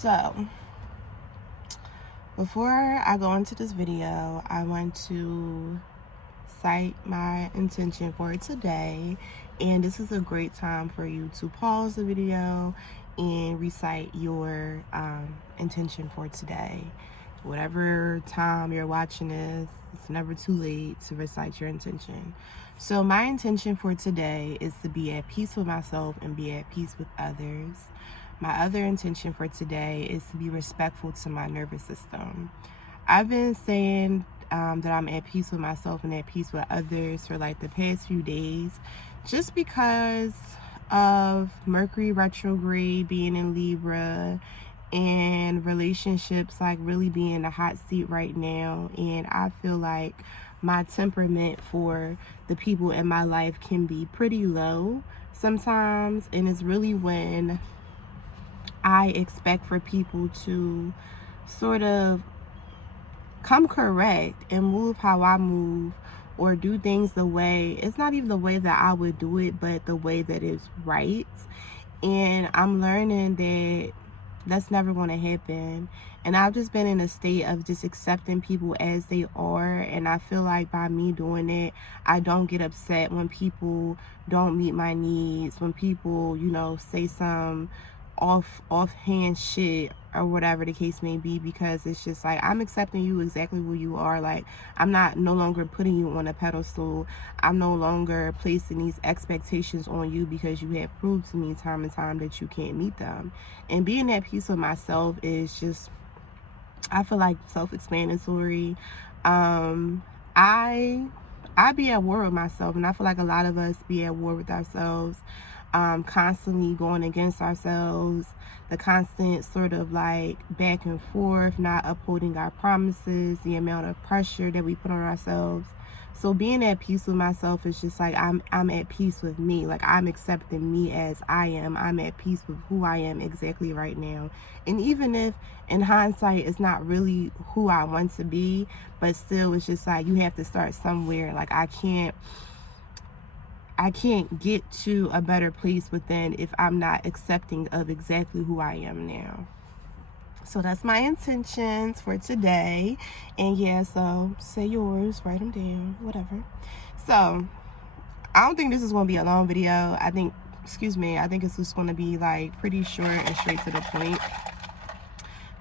So, before I go into this video, I want to cite my intention for today. And this is a great time for you to pause the video and recite your intention for today. Whatever time you're watching this, it's never too late to recite your intention. So my intention for today is to be at peace with myself and be at peace with others. My other intention for today is to be respectful to my nervous system. I've been saying that I'm at peace with myself and at peace with others for like the past few days, just because of Mercury retrograde being in Libra and relationships like really being in the hot seat right now. And I feel like my temperament for the people in my life can be pretty low sometimes, and it's really when I expect for people to sort of come correct and move how I move, or do things the way, it's not even the way that I would do it, but the way that is right. And I'm learning that that's never going to happen. And I've just been in a state of just accepting people as they are. And I feel like by me doing it, I don't get upset when people don't meet my needs, when people, say some offhand shit or whatever the case may be, because it's just like I'm accepting you exactly who you are. Like, I'm no longer putting you on a pedestal. I'm no longer placing these expectations on you because you have proved to me time and time that you can't meet them. And being at peace with myself is just, I feel like, self-explanatory. I be at war with myself, and I feel like a lot of us be at war with ourselves, constantly going against ourselves, the constant sort of like back and forth, not upholding our promises, the amount of pressure that we put on ourselves. So being at peace with myself is just like I'm at peace with me. Like, I'm accepting me as I am. I'm at peace with who I am exactly right now. And even if in hindsight it's not really who I want to be, but still it's just like you have to start somewhere. Like, I can't get to a better place within if I'm not accepting of exactly who I am now. So that's my intentions for today. And yeah, so say yours, write them down, whatever. So I don't think this is going to be a long video. I think it's just going to be like pretty short and straight to the point.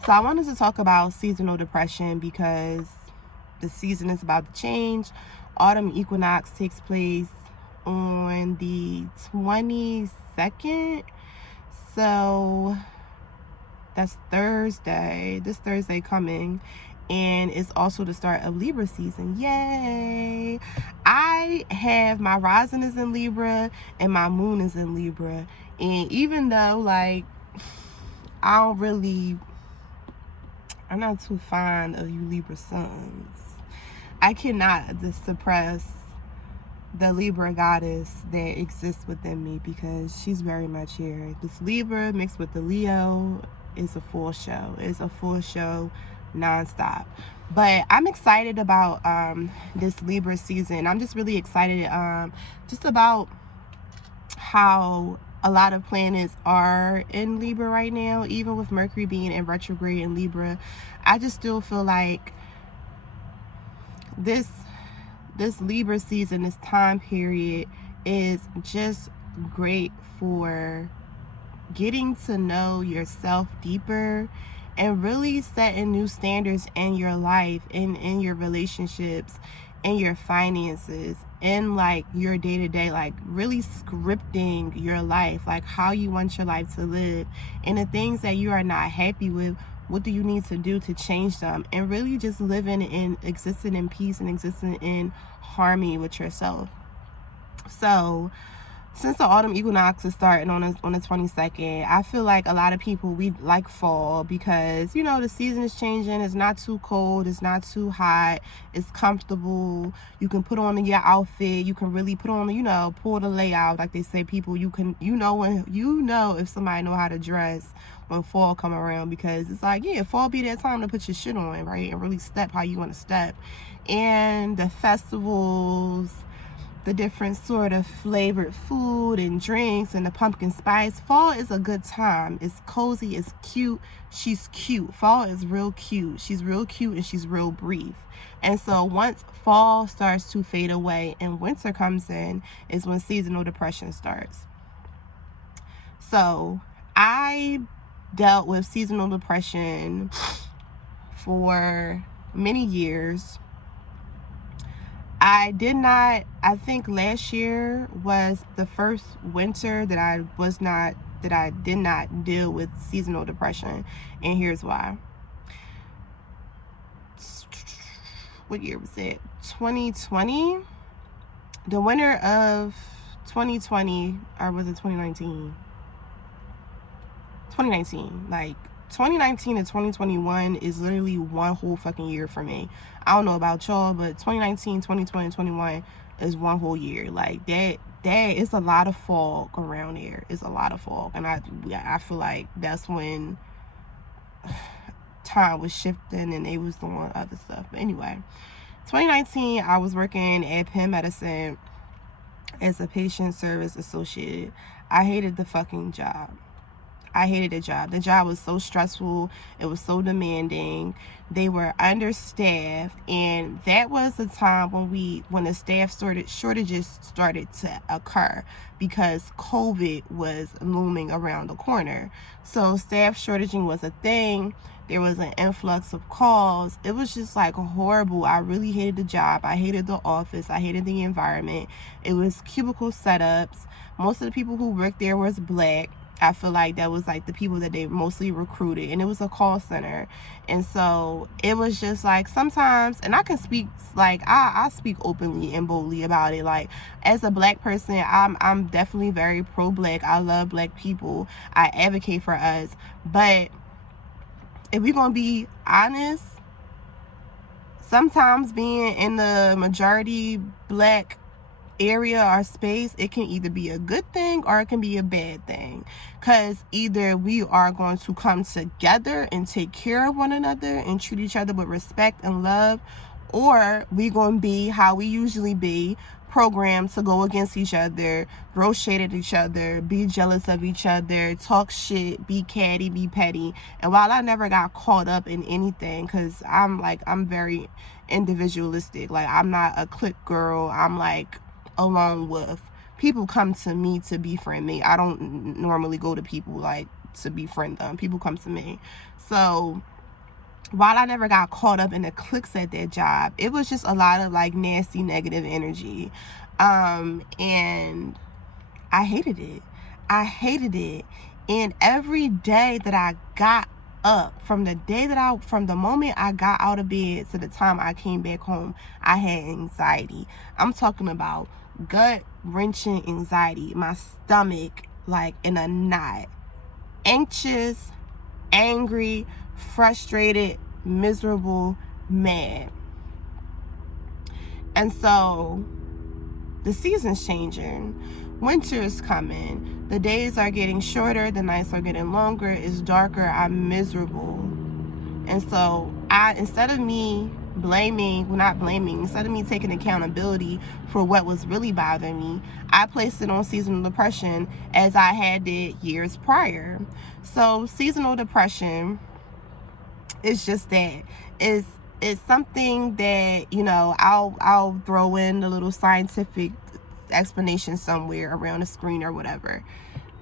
So I wanted to talk about seasonal depression because the season is about to change. Autumn equinox takes place on the 22nd. So that's Thursday, this Thursday coming, and it's also the start of Libra season. Yay! I have my rising is in Libra and my moon is in Libra, and even though like I'm not too fond of you Libra suns, I cannot just suppress the Libra goddess that exists within me, because she's very much here. This Libra mixed with the Leo is a full show. It's a full show nonstop. But I'm excited about this Libra season. I'm just really excited just about how a lot of planets are in Libra right now. Even with Mercury being in retrograde in Libra, I just still feel like this Libra season, this time period, is just great for getting to know yourself deeper and really setting new standards in your life, in your relationships, in your finances, in like your day-to-day, like really scripting your life, like how you want your life to live, and the things that you are not happy with, what do you need to do to change them, and really just existing in peace and existing in harmony with yourself. So since the autumn equinox is starting on the 22nd, I feel like a lot of people, we like fall because, the season is changing. It's not too cold. It's not too hot. It's comfortable. You can put on your outfit. You can really put on, pull the layout. Like they say, people, you can, if somebody know how to dress when fall come around, because it's like, yeah, fall be that time to put your shit on, right? And really step how you want to step. And the festivals, the different sort of flavored food and drinks and the pumpkin spice. Fall is a good time. It's cozy, it's cute. She's cute. Fall is real cute. She's real cute and she's real brief. And so once fall starts to fade away and winter comes in is when seasonal depression starts. So I dealt with seasonal depression for many years. I think last year was the first winter that I did not deal with seasonal depression. And here's why. What year was it? 2020? The winter of 2020, or was it 2019? 2019. Like, 2019 to 2021 is literally one whole fucking year for me. I don't know about y'all, but 2019, 2020, 21 is one whole year. Like, that is a lot of fog around there. It's a lot of fog. And I feel like that's when time was shifting and they was doing other stuff. But anyway, 2019, I was working at Penn Medicine as a patient service associate. I hated the fucking job. I hated the job. The job was so stressful. It was so demanding. They were understaffed, and that was the time when the staff shortages started to occur because COVID was looming around the corner. So staff shortaging was a thing. There was an influx of calls. It was just like horrible. I really hated the job. I hated the office. I hated the environment. It was cubicle setups. Most of the people who worked there was Black. I feel like that was like the people that they mostly recruited, and it was a call center. And so it was just like sometimes, and I can speak, like I speak openly and boldly about it. Like, as a Black person, I'm definitely very pro-Black. I love Black people. I advocate for us. But if we're gonna be honest, sometimes being in the majority Black area or space, it can either be a good thing or it can be a bad thing, because either we are going to come together and take care of one another and treat each other with respect and love, or we gonna be how we usually be, programmed to go against each other, throw shade at each other, be jealous of each other, talk shit, be catty, be petty. And while I never got caught up in anything, because I'm very individualistic, like I'm not a clique girl, I'm like a lone wolf. People come to me to befriend me. I don't normally go to people like to befriend them. People come to me. So while I never got caught up in the cliques at that job, it was just a lot of like nasty negative energy, and I hated it. And every day that I got up, from the moment I got out of bed to the time I came back home, I had anxiety. I'm talking about gut-wrenching anxiety, my stomach like in a knot, anxious, angry, frustrated, miserable, mad. And so the season's changing. Winter is coming. The days are getting shorter, the nights are getting longer, it's darker, I'm miserable. And so instead of me taking accountability for what was really bothering me, I placed it on seasonal depression, as I had did years prior. So seasonal depression is just that. It's something that, you know, I'll throw in a little scientific explanation somewhere around the screen or whatever.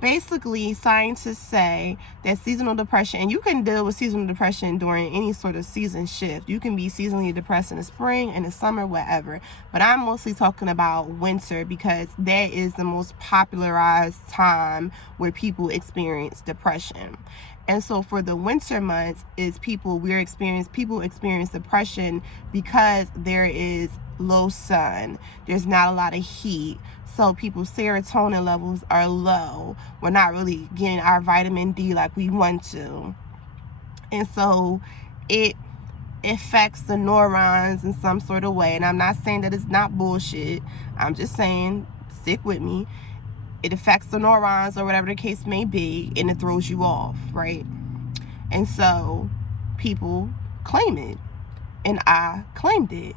Basically, scientists say that seasonal depression, and you can deal with seasonal depression during any sort of season shift. You can be seasonally depressed in the spring, in the summer, whatever. But I'm mostly talking about winter, because that is the most popularized time where people experience depression. And so for the winter months, people experience depression because there is low sun. There's not a lot of heat. So people's serotonin levels are low. We're not really getting our vitamin D like we want to. And so it affects the neurons in some sort of way. And I'm not saying that it's not bullshit. I'm just saying, stick with me. It affects the neurons or whatever the case may be, and it throws you off, right? And so people claim it, and I claimed it.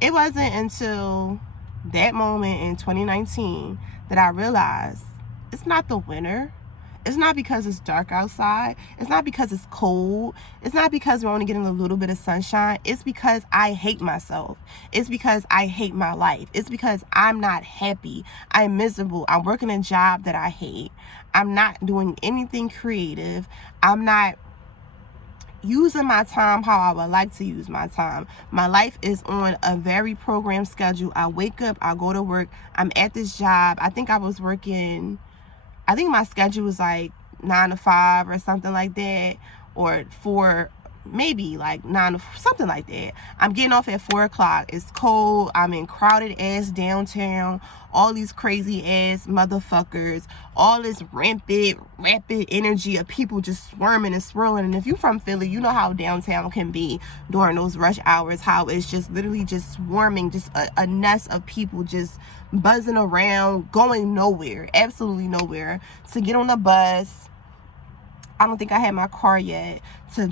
It wasn't until that moment in 2019 that I realized it's not the winter. It's not because it's dark outside. It's not because it's cold. It's not because we're only getting a little bit of sunshine. It's because I hate myself. It's because I hate my life. It's because I'm not happy. I'm miserable. I'm working a job that I hate. I'm not doing anything creative. I'm not using my time how I would like to use my time. My life is on a very programmed schedule. I wake up, I go to work, I'm at this job. I think my schedule was like 9 to 5 or something like that, or 4, maybe like 9 to something like that. I'm getting off at 4 o'clock. It's cold. I'm in crowded ass downtown. All these crazy ass motherfuckers. All this rapid energy of people just swarming and swirling. And if you're from Philly, you know how downtown can be during those rush hours. How it's just literally just swarming, just a nest of people just buzzing around, going nowhere, absolutely nowhere. To get on the bus, I don't think I had my car yet. To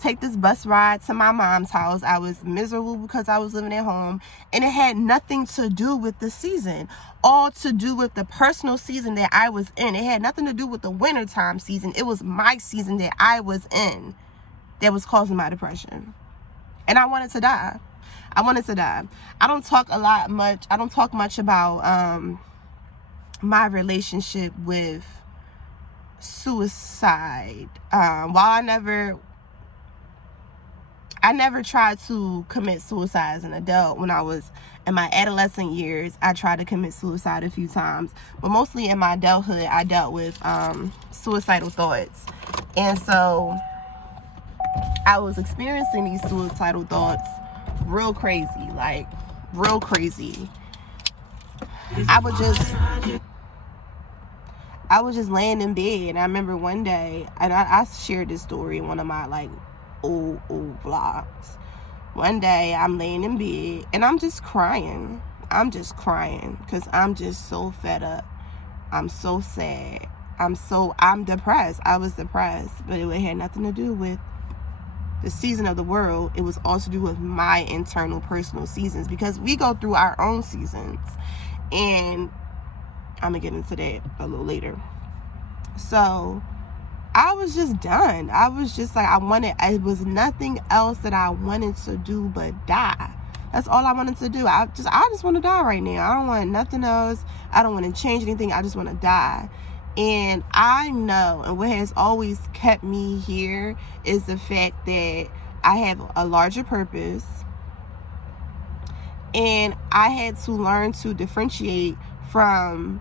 take this bus ride to my mom's house, I was miserable because I was living at home, and it had nothing to do with the season, all to do with the personal season that I was in. It had nothing to do with the wintertime season. It was my season that I was in that was causing my depression, and I wanted to die. I don't talk much about my relationship with suicide. While I never tried to commit suicide as an adult. When I was in my adolescent years, I tried to commit suicide a few times, but mostly in my adulthood, I dealt with suicidal thoughts. And so I was experiencing these suicidal thoughts real crazy. I was just laying in bed, and I remember one day, and I shared this story in one of my like old vlogs. One day I'm laying in bed and I'm just crying because I'm just so fed up. I'm so sad. I'm depressed. I was depressed, but it had nothing to do with the season of the world. It was all to do with my internal personal seasons, because we go through our own seasons, and I'm gonna get into that a little later. So I was just done. I was just like, it was nothing else that I wanted to do but die. That's all I wanted to do. I just want to die right now. I don't want nothing else. I don't want to change anything. I just want to die. And I know, and what has always kept me here is the fact that I have a larger purpose, and I had to learn to differentiate from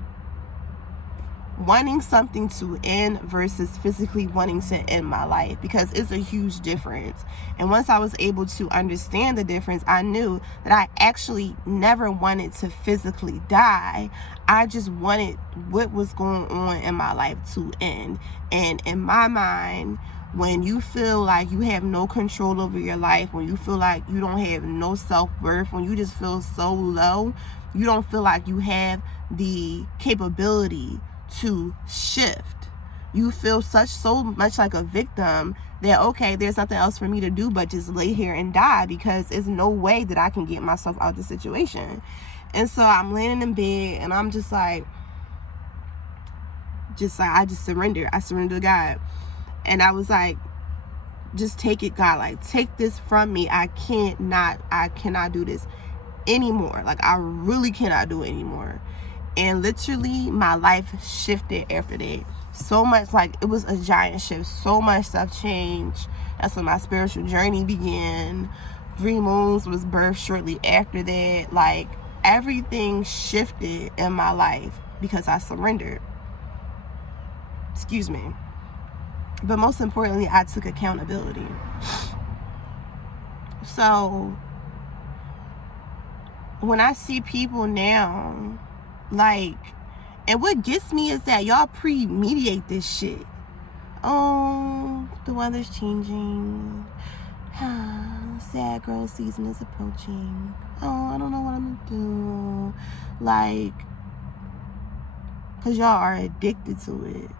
wanting something to end versus physically wanting to end my life, because it's a huge difference. And once I was able to understand the difference, I knew that I actually never wanted to physically die. I just wanted what was going on in my life to end. And in my mind, when you feel like you have no control over your life, when you feel like you don't have no self-worth, when you just feel so low, you don't feel like you have the capability to shift. You feel so much like a victim that, okay, there's nothing else for me to do but just lay here and die, because there's no way that I can get myself out of the situation. And so I'm laying in bed, and I'm just like I just surrendered. I surrendered to God. And I was like, just take it, God. Like, take this from me. I cannot do this anymore. Like, I really cannot do it anymore. And literally my life shifted after that. So much, like, it was a giant shift. So much stuff changed. That's when my spiritual journey began. 3 Moons was birthed shortly after that. Like, everything shifted in my life because I surrendered. Excuse me. But most importantly, I took accountability. So when I see people now, like, and what gets me is that y'all premeditate this shit. Oh, the weather's changing. Sad girl season is approaching. Oh, I don't know what I'm gonna do. Like, because y'all are addicted to it.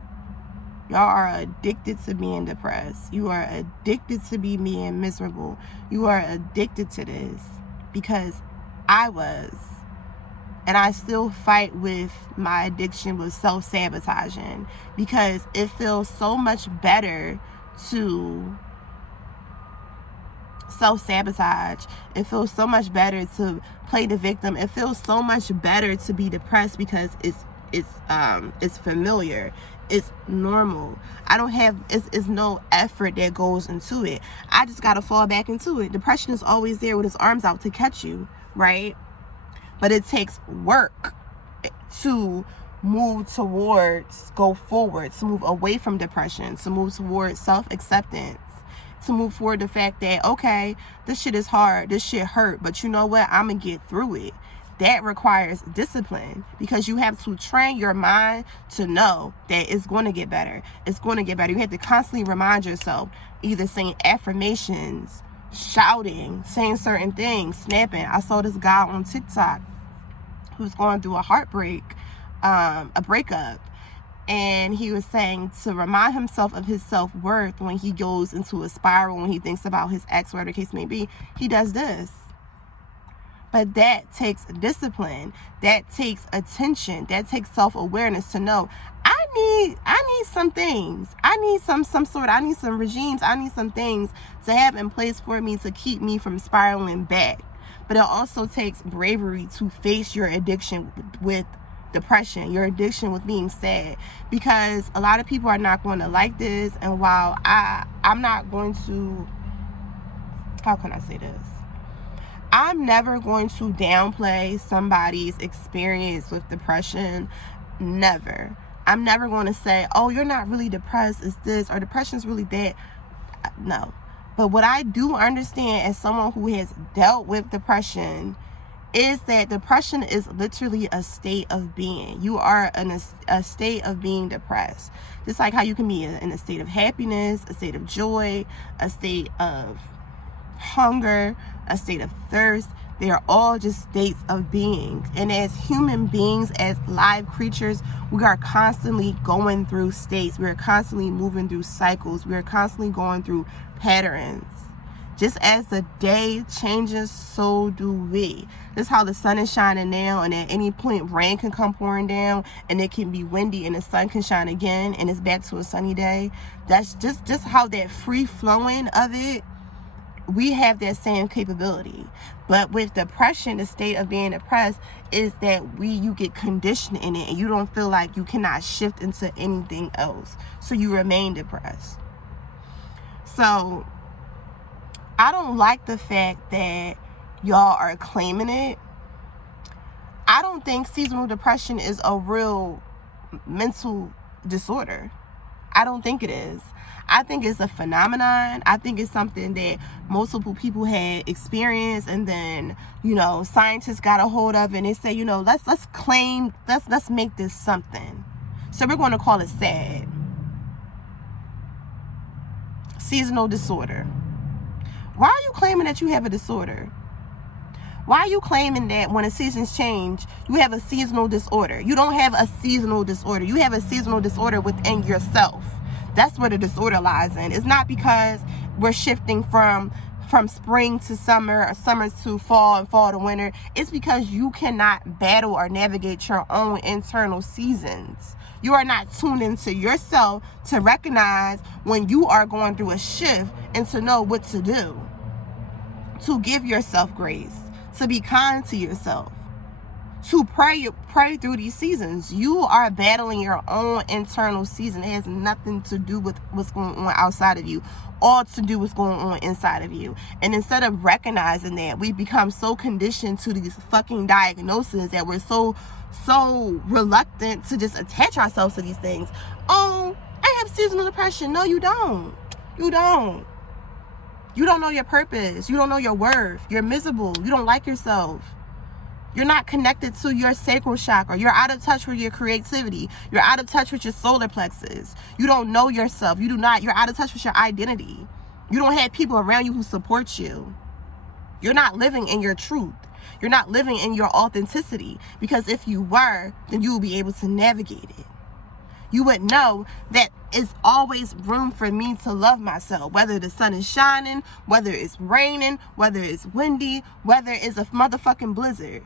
Y'all are addicted to being depressed. You are addicted to being miserable. You are addicted to this, because I was. And I still fight with my addiction with self-sabotaging, because it feels so much better to self-sabotage. It feels so much better to play the victim. It feels so much better to be depressed because it's familiar. It's normal. I don't have, it's no effort that goes into it. I just got to fall back into it. Depression is always there with its arms out to catch you, right? But it takes work to move towards, go forward, to move away from depression, to move towards self-acceptance, to move forward the fact that, okay, this shit is hard, this shit hurt, but you know what, I'm gonna get through it. That requires discipline, because you have to train your mind to know that it's going to get better. It's going to get better. You have to constantly remind yourself, either saying affirmations, shouting, saying certain things, snapping. I saw this guy on TikTok who's going through a heartbreak, a breakup, and he was saying to remind himself of his self-worth when he goes into a spiral, when he thinks about his ex, whatever the case may be, he does this. But that takes discipline. That takes attention. That takes self-awareness to know, I need some things. I need some regimes. I need some things to have in place for me to keep me from spiraling back. But it also takes bravery to face your addiction with depression, your addiction with being sad, because a lot of people are not going to like this. And while I'm not going to, how can I say this? I'm never going to downplay somebody's experience with depression. Never. I'm never going to say, oh, you're not really depressed, it's this, or depression's really that. No. But what I do understand as someone who has dealt with depression is that depression is literally a state of being. You are in a state of being depressed. Just like how you can be in a state of happiness, a state of joy, a state of hunger, a state of thirst. They are all just states of being. And as human beings, as live creatures, we are constantly going through states. We are constantly moving through cycles. We are constantly going through patterns. Just as the day changes, so do we. This is how the sun is shining now, and at any point rain can come pouring down, and it can be windy and the sun can shine again, and it's back to a sunny day. That's just how that free flowing of it, we have that same capability. But with depression, the state of being depressed is that you get conditioned in it, and you don't feel like you cannot shift into anything else. So you remain depressed. So I don't like the fact that y'all are claiming it. I don't think seasonal depression is a real mental disorder. I don't think it is. I think it's a phenomenon. I think it's something that multiple people had experienced, and then, scientists got a hold of it, and they say, let's make this something. So we're going to call it SAD. Seasonal disorder. Why are you claiming that you have a disorder? Why are you claiming that when the seasons change, you have a seasonal disorder? You don't have a seasonal disorder. You have a seasonal disorder within yourself. That's where the disorder lies in. It's not because we're shifting from spring to summer, or summer to fall, and fall to winter. It's because you cannot battle or navigate your own internal seasons. You are not tuned into yourself to recognize when you are going through a shift and to know what to do. To give yourself grace, to be kind to yourself, to pray through these seasons. You are battling your own internal season. It has nothing to do with what's going on outside of you, all to do with what's going on inside of you. And instead of recognizing that, we become so conditioned to these fucking diagnoses that we're so reluctant to just attach ourselves to these things. Oh, I have seasonal depression. No, you don't. You don't. You don't know your purpose. You don't know your worth. You're miserable. You don't like yourself. You're not connected to your sacral chakra. You're out of touch with your creativity. You're out of touch with your solar plexus. You don't know yourself. You're out of touch with your identity. You don't have people around you who support you. You're not living in your truth. You're not living in your authenticity. Because if you were, then you would be able to navigate it. You would know that it's always room for me to love myself, whether the sun is shining, whether it's raining, whether it's windy, whether it's a motherfucking blizzard.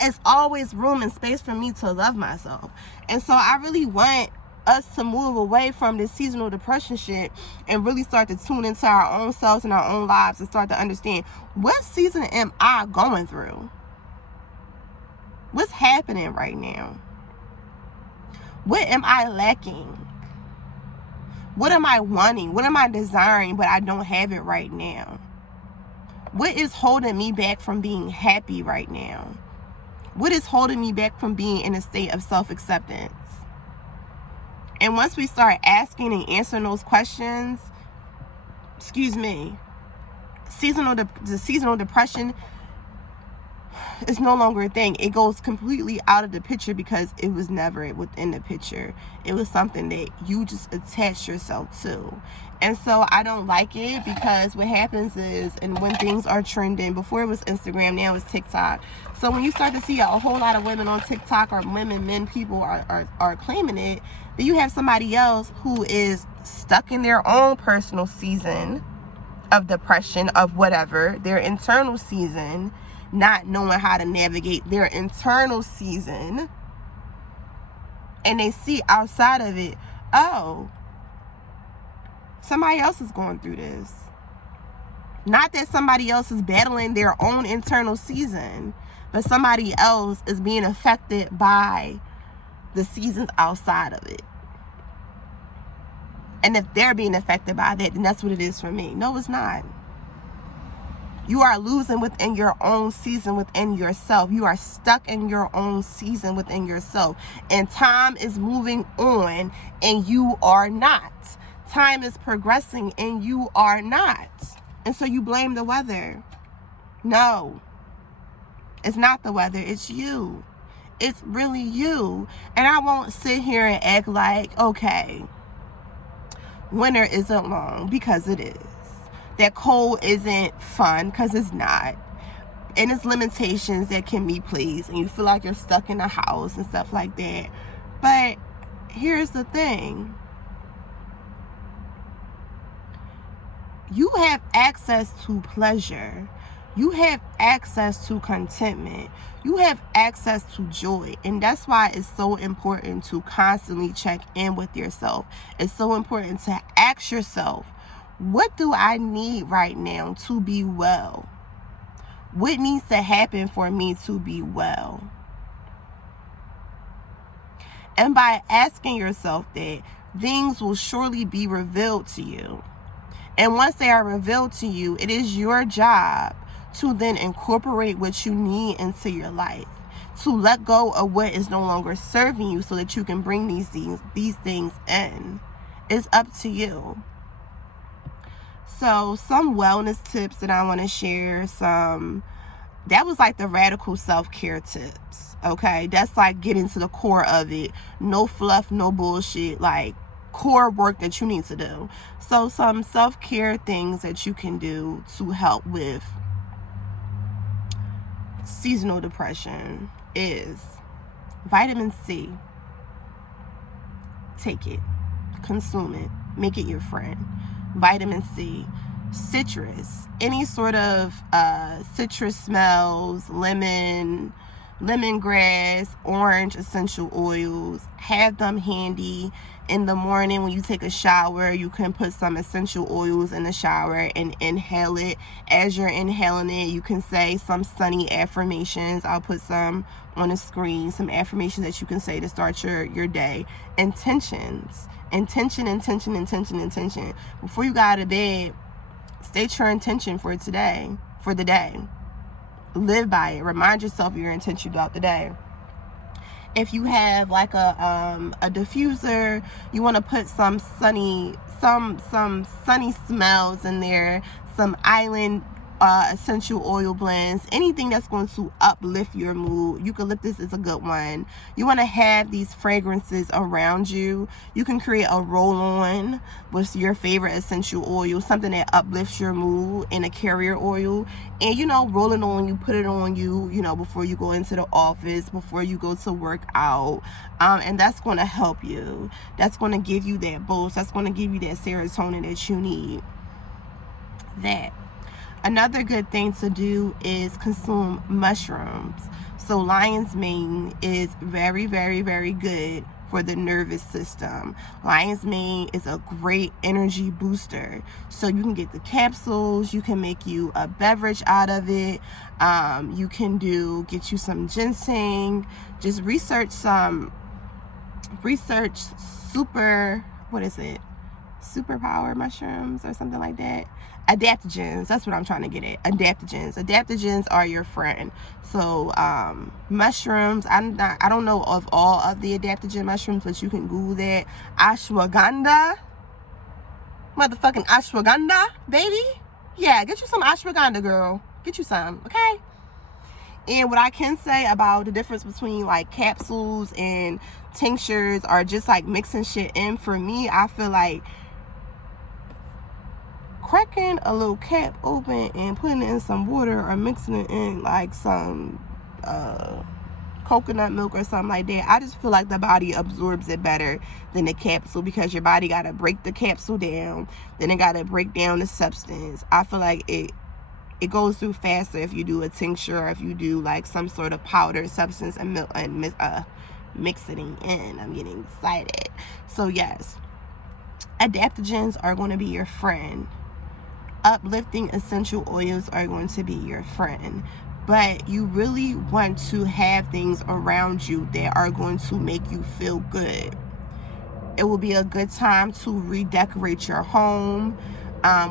it's always room and space for me to love myself. And so I really want us to move away from this seasonal depression shit and really start to tune into our own selves and our own lives and start to understand, what season am I going through? What's happening right now? What am I lacking? What am I wanting? What am I desiring, but I don't have it right now? What is holding me back from being happy right now? What is holding me back from being in a state of self-acceptance? And once we start asking and answering those questions, the seasonal depression is no longer a thing. It goes completely out of the picture because it was never within the picture. It was something that you just attached yourself to. And so I don't like it, because what happens is, and when things are trending, before it was Instagram, now it's TikTok. So when you start to see a whole lot of women on TikTok, or women, men, people are claiming it, then you have somebody else who is stuck in their own personal season of depression, of whatever, their internal season, not knowing how to navigate their internal season, and they see outside of it, oh, somebody else is going through this. Not that somebody else is battling their own internal season, but somebody else is being affected by the seasons outside of it. And if they're being affected by that, then that's what it is for me. No, it's not. You are losing within your own season, within yourself. You are stuck in your own season within yourself. And time is moving on and you are not. Time is progressing and you are not. And so you blame the weather. No, it's not the weather. It's you. It's really you. And I won't sit here and act like, okay, winter isn't long, because it is. That cold isn't fun, because it's not. And it's limitations that can be placed, and you feel like you're stuck in a house and stuff like that. But here's the thing. You have access to pleasure. You have access to contentment. You have access to joy. And that's why it's so important to constantly check in with yourself. It's so important to ask yourself, what do I need right now to be well? What needs to happen for me to be well? And by asking yourself that, things will surely be revealed to you. And once they are revealed to you, it is your job to then incorporate what you need into your life, to let go of what is no longer serving you so that you can bring these things in. It's up to you. So some wellness tips that I want to share, that was like the radical self-care tips, okay? That's like getting to the core of it. No fluff, no bullshit, like core work that you need to do. So some self-care things that you can do to help with seasonal depression is vitamin C. Take it, consume it, make it your friend. Vitamin C, citrus, any sort of citrus smells, lemon, lemongrass, orange essential oils. Have them handy. In the morning when you take a shower, you can put some essential oils in the shower and inhale it. As you're inhaling it, you can say some sunny affirmations. I'll put some on the screen, some affirmations that you can say to start your day. Intentions. Intention. Before you go out of bed, state your intention for today, for the day. Live by it. Remind yourself of your intention throughout the day. If you have like a diffuser, you want to put some sunny smells in there, some island essential oil blends, anything that's going to uplift your mood. Eucalyptus is a good one. You want to have these fragrances around you. You can create a roll-on with your favorite essential oil, something that uplifts your mood, in a carrier oil, and roll it on you, put it on you, before you go into the office, before you go to work out, and that's going to help you. That's going to give you that boost. That's going to give you that serotonin that you need. Another good thing to do is consume mushrooms. So lion's mane is very, very, very good for the nervous system. Lion's mane is a great energy booster. So you can get the capsules, you can make you a beverage out of it. You can get you some ginseng. Just research superpower mushrooms or something like that. Adaptogens, that's what I'm trying to get at. Adaptogens are your friend. So mushrooms, I don't know of all of the adaptogen mushrooms, but you can Google that. Ashwagandha, motherfucking ashwagandha, baby. Yeah, get you some ashwagandha, girl. Get you some, okay? And what I can say about the difference between like capsules and tinctures or just like mixing shit in, for me, I feel like cracking a little cap open and putting it in some water or mixing it in like some coconut milk or something like that, I just feel like the body absorbs it better than the capsule, because your body got to break the capsule down, then it got to break down the substance. I feel like it goes through faster if you do a tincture or if you do like some sort of powder substance and milk and mix it in. I'm getting excited. So yes, adaptogens are going to be your friend. Uplifting essential oils are going to be your friend. But you really want to have things around you that are going to make you feel good. It will be a good time to redecorate your home.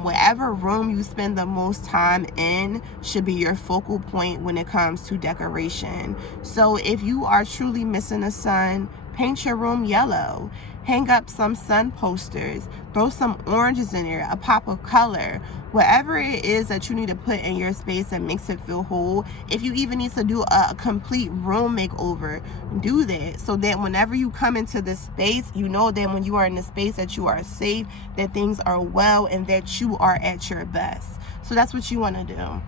Whatever room you spend the most time in should be your focal point when it comes to decoration. So if you are truly missing the sun, paint your room yellow. Hang up some sun posters. Throw some oranges in there, a pop of color. Whatever it is that you need to put in your space that makes it feel whole. If you even need to do a complete room makeover, do that, so that whenever you come into this space, you know that when you are in the space that you are safe, that things are well, and that you are at your best. So that's what you want to do.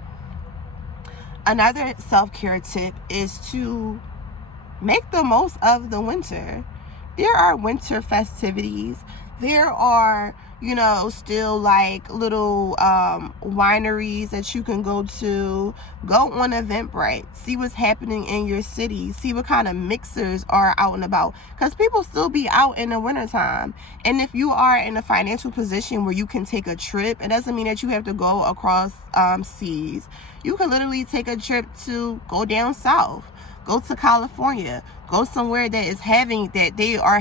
Another self-care tip is to make the most of the winter. There are winter festivities. There are, still like little wineries that you can go to. Go on Eventbrite. See what's happening in your city. See what kind of mixers are out and about. Because people still be out in the wintertime. And if you are in a financial position where you can take a trip, it doesn't mean that you have to go across seas. You can literally take a trip to go down south. Go to California. Go somewhere that they are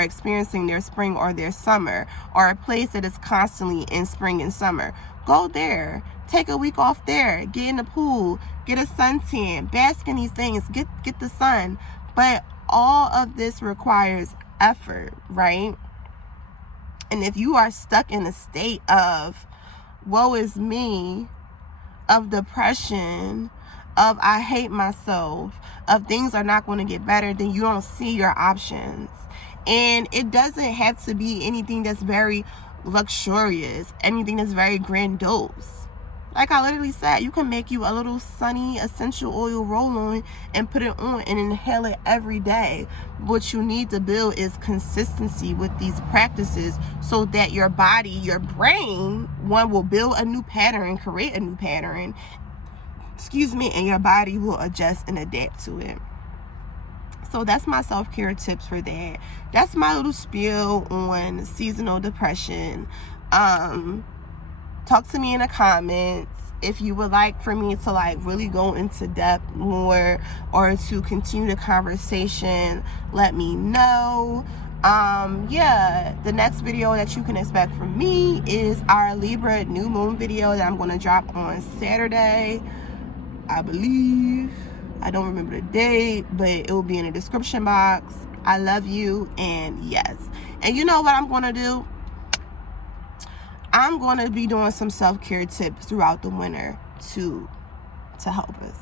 experiencing their spring or their summer, or a place that is constantly in spring and summer. Go there. Take a week off there. Get in the pool. Get a suntan. Bask in these things. Get the sun. But all of this requires effort, right? And if you are stuck in a state of woe is me, of depression, of I hate myself, of things are not going to get better, then you don't see your options. And it doesn't have to be anything that's very luxurious, anything that's very grandiose. Like I literally said, you can make you a little sunny essential oil roll-on and put it on and inhale it every day. What you need to build is consistency with these practices, so that your body, your brain, one, will build a new pattern, create a new pattern, and your body will adjust and adapt to it. So that's my self-care tips for that. That's my little spiel on seasonal depression. Talk to me in the comments if you would like for me to like really go into depth more, or to continue the conversation. Let me know. The next video that you can expect from me is our Libra New Moon video that I'm going to drop on Saturday, I believe. I don't remember the date, but it will be in the description box. I love you, and yes. And you know what I'm going to do? I'm going to be doing some self-care tips throughout the winter to help us,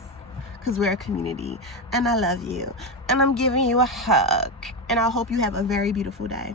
because we're a community, and I love you, and I'm giving you a hug, and I hope you have a very beautiful day.